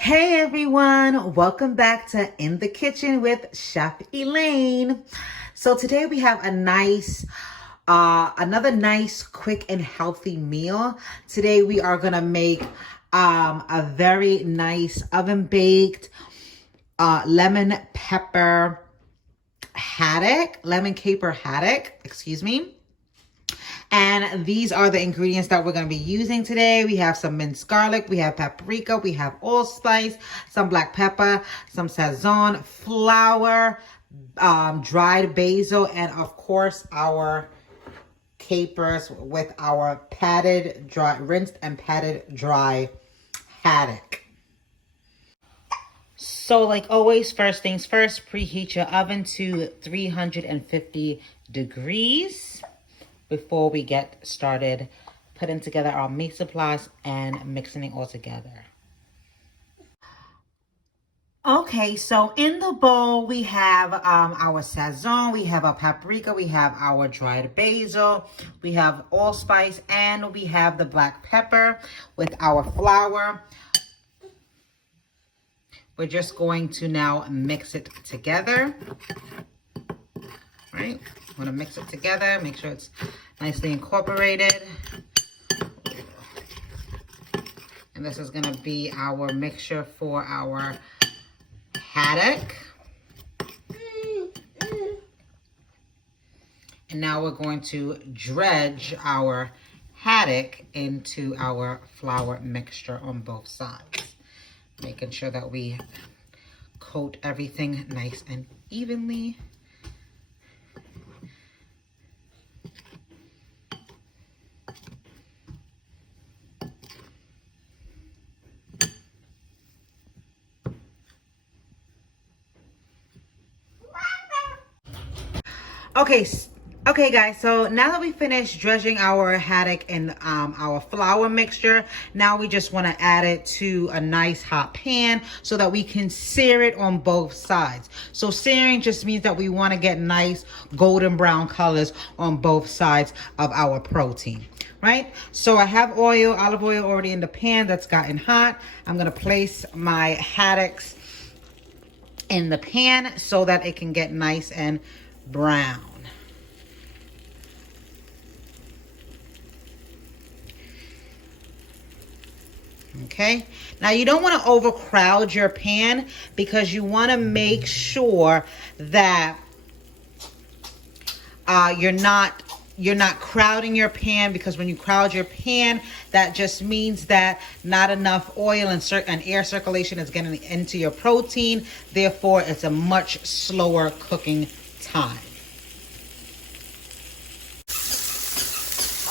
Hey everyone, welcome back to In the Kitchen with Chef Elaine. So today we have another nice, quick and healthy meal. Today we are gonna make a very nice oven baked lemon caper haddock, excuse me. And these are the ingredients that we're going to be using today. We have some minced garlic, we have paprika, we have allspice, some black pepper, some sazon, flour, dried basil, and of course our capers with our rinsed and patted dry haddock. So like always, first things first, preheat your oven to 350 degrees. Before we get started putting together our meat supplies and mixing it all together. Okay, so in the bowl we have our sazon, we have our paprika, we have our dried basil, we have allspice, and we have the black pepper with our flour. We're just going to now mix it together. Right? I'm going to mix it together, make sure it's nicely incorporated. And this is going to be our mixture for our haddock. And now we're going to dredge our haddock into our flour mixture on both sides, making sure that we coat everything nice and evenly. Okay guys, so now that we finished dredging our haddock and our flour mixture, now we just want to add it to a nice hot pan so that we can sear it on both sides. So searing just means that we want to get nice golden brown colors on both sides of our protein, right? So I have olive oil already in the pan that's gotten hot. I'm going to place my haddocks in the pan so that it can get nice and brown. Okay, now you don't want to overcrowd your pan because you want to make sure that you're not crowding your pan, because when you crowd your pan, that just means that not enough oil and air circulation is getting into your protein. Therefore, it's a much slower cooking time.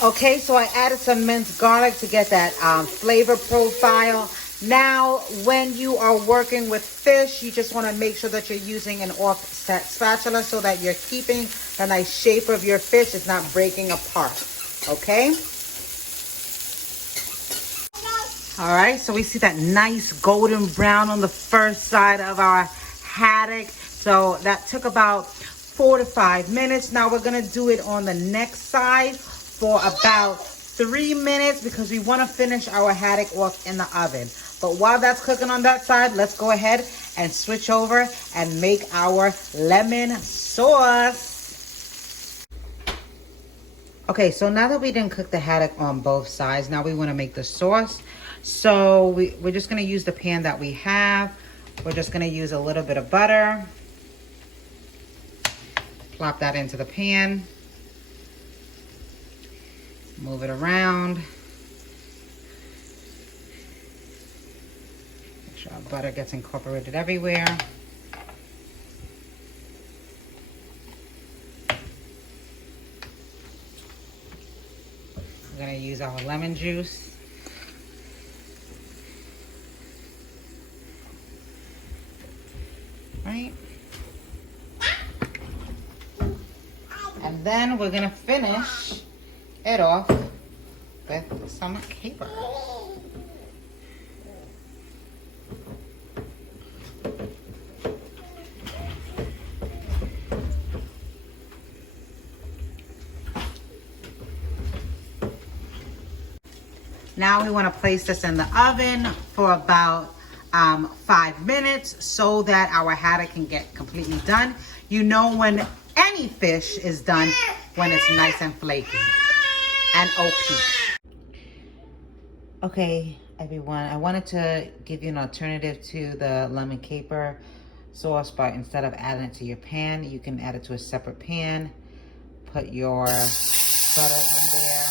Okay, so I added some minced garlic to get that flavor profile. Now, when you are working with fish, you just want to make sure that you're using an offset spatula so that you're keeping the nice shape of your fish. It's not breaking apart, okay? All right, so we see that nice golden brown on the first side of our haddock. So that took about 4 to 5 minutes. Now we're going to do it on the next side for about 3 minutes because we want to finish our haddock off in the oven. But while that's cooking on that side, let's go ahead and switch over and make our lemon sauce. Okay, so now that we didn't cook the haddock on both sides, now we want to make the sauce. So we're just going to use the pan that we have. We're just going to use a little bit of butter. Plop that into the pan. Move it around. Make sure our butter gets incorporated everywhere. We're going to use our lemon juice. Right? And then we're going to finish it off with some capers. Now we want to place this in the oven for about 5 minutes so that our haddock can get completely done. You know when any fish is done when it's nice and flaky and OP. Okay, everyone, I wanted to give you an alternative to the lemon caper sauce, but instead of adding it to your pan, you can add it to a separate pan. Put your butter in there.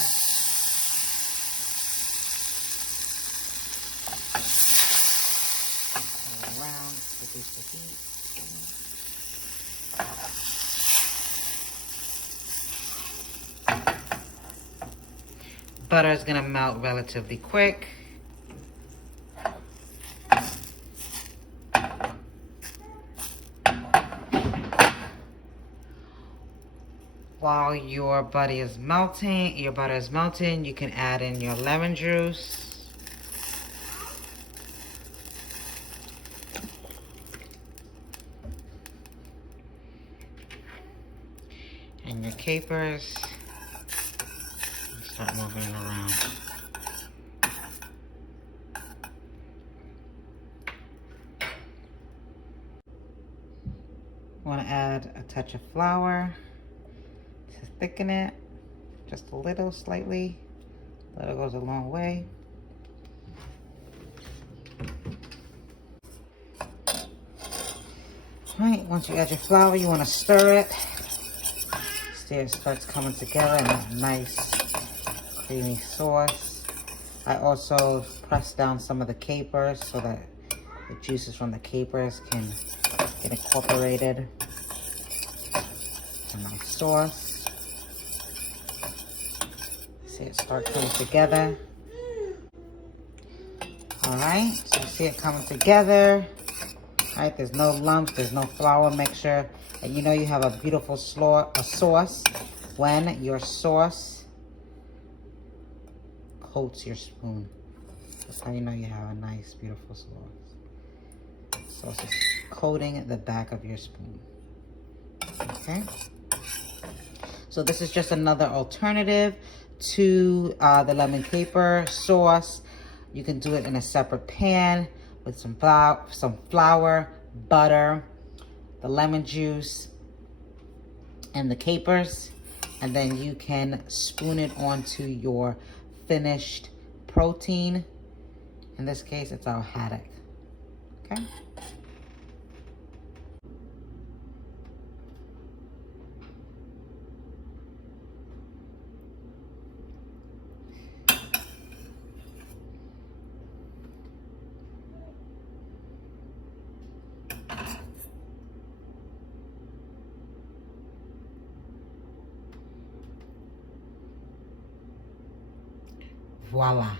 Around, reduce the heat. Butter is gonna melt relatively quick. While your butter is melting, you can add in your lemon juice. And your capers. Start moving it around. Want to add a touch of flour to thicken it, just a little, slightly. That goes a long way. All right, once you add your flour, you want to stir it. See, it starts coming together in a nice creamy sauce. I also press down some of the capers so that the juices from the capers can get incorporated in my sauce. See it start coming together. All right, so you see it coming together. All right, there's no lumps, there's no flour mixture. And you know you have a beautiful sauce when your sauce coats your spoon. That's how you know you have a nice, beautiful sauce. Sauce is coating the back of your spoon. Okay? So this is just another alternative to the lemon caper sauce. You can do it in a separate pan with some flour, butter, the lemon juice, and the capers. And then you can spoon it onto your finished protein. In this case, it's our haddock. Okay? Voila.